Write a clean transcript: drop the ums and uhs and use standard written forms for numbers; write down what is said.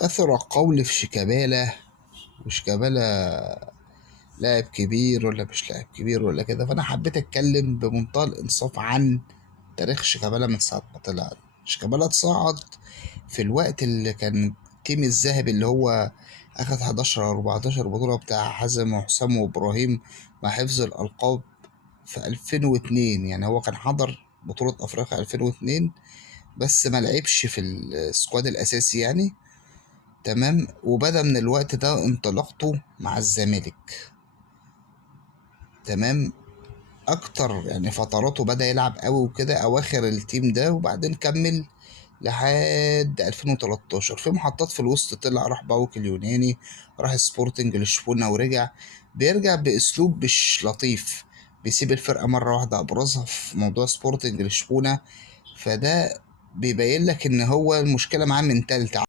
كثر القول في شيكابالا، وشيكابالا لاعب كبير ولا مش لاعب كبير ولا كده، فانا حبيت اتكلم بمنتهى الانصاف عن تاريخ شيكابالا من ساعه ما طلع. شيكابالا اتصعد في الوقت اللي كان التيم الذهبي، اللي هو اخد 11 او 14 بطوله، بتاع حازم وحسام وابراهيم، مع حفظ الالقاب في 2002. يعني هو كان حضر بطوله افريقيا 2002 بس ما لعبش في السكواد الاساسي يعني. تمام. وبدأ من الوقت ده انطلاقته مع الزمالك. تمام. اكتر يعني فتراته بدأ يلعب قوي وكده اواخر التيم ده، وبعدين كمل لحد 2013 في محطات في الوسط. طلع راح باوك اليوناني، راح سبورتنج لشبونة ورجع. بيرجع باسلوب مش لطيف، بيسيب الفرقة مرة واحدة، ابرزها في موضوع سبورتنج لشبونة. فده بيبين لك ان هو المشكلة معاه من تالتة.